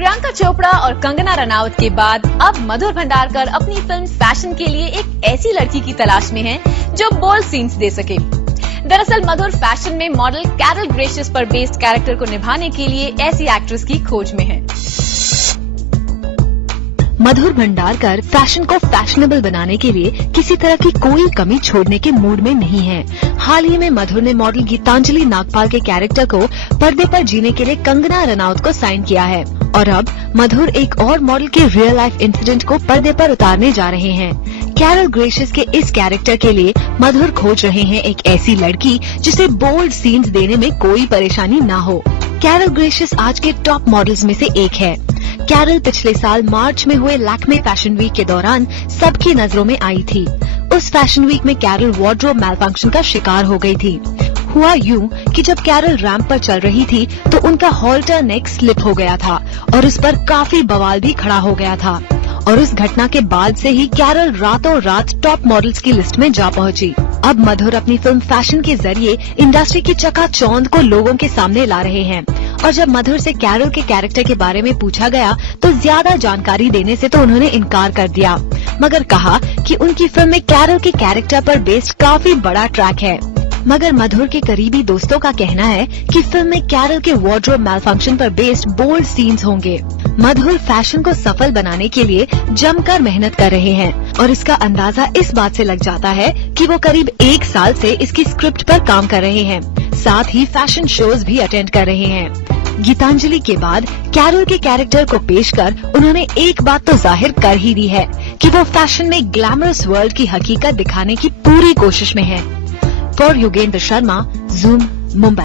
प्रियंका चोपड़ा और कंगना रनावत के बाद अब मधुर भंडारकर अपनी फिल्म फैशन के लिए एक ऐसी लड़की की तलाश में हैं जो बोल्ड सीन्स दे सके। दरअसल मधुर फैशन में मॉडल कैरल ग्रेशियस पर बेस्ड कैरेक्टर को निभाने के लिए ऐसी एक्ट्रेस की खोज में है। मधुर भंडारकर फैशन को फैशनेबल बनाने के लिए किसी तरह की कोई कमी छोड़ने के मूड में नहीं है। हाल ही में मधुर ने मॉडल गीतांजलि नागपाल के कैरेक्टर को पर्दे पर जीने के लिए कंगना रनावत को साइन किया है और अब मधुर एक और मॉडल के रियल लाइफ इंसिडेंट को पर्दे पर उतारने जा रहे हैं। कैरल ग्रेशियस के इस कैरेक्टर के लिए मधुर खोज रहे हैं एक ऐसी लड़की जिसे बोल्ड सीन्स देने में कोई परेशानी न हो। कैरल ग्रेशियस आज के टॉप मॉडल्स में से एक है। कैरल पिछले साल मार्च में हुए लैक्मे फैशन वीक के दौरान सबकी नजरों में आई थी। उस फैशन वीक में कैरल वार्डरोब मैलफंक्शन का शिकार हो गई थी। हुआ यूं कि जब कैरल रैंप पर चल रही थी तो उनका हॉल्टर नेक स्लिप हो गया था और उस पर काफी बवाल भी खड़ा हो गया था और उस घटना के बाद से ही कैरल रातों रात टॉप मॉडल्स की लिस्ट में जा पहुंची। अब मधुर अपनी फिल्म फैशन के जरिए इंडस्ट्री की चकाचौंध को लोगों के सामने ला रहे हैं और जब मधुर से कैरल के कैरेक्टर के बारे में पूछा गया तो ज्यादा जानकारी देने से तो उन्होंने इनकार कर दिया, मगर कहा कि उनकी फिल्म में कैरल के कैरेक्टर पर बेस्ड काफी बड़ा ट्रैक है। मगर मधुर के करीबी दोस्तों का कहना है कि फिल्म में कैरल के वार्डरोब मैलफंक्शन पर बेस्ड बोल्ड सीन्स होंगे। मधुर फैशन को सफल बनाने के लिए जमकर मेहनत कर रहे हैं और इसका अंदाजा इस बात से लग जाता है कि वो करीब 1 साल से इसकी स्क्रिप्ट पर काम कर रहे हैं, साथ ही फैशन शोज भी अटेंड कर रहे हैं। गीतांजलि के बाद कैरल के कैरेक्टर को पेश कर उन्होंने एक बात तो जाहिर कर ही दी है कि वो फैशन में ग्लैमरस वर्ल्ड की हकीकत दिखाने की पूरी कोशिश में है। For Yogendra Sharma, zoom, Mumbai.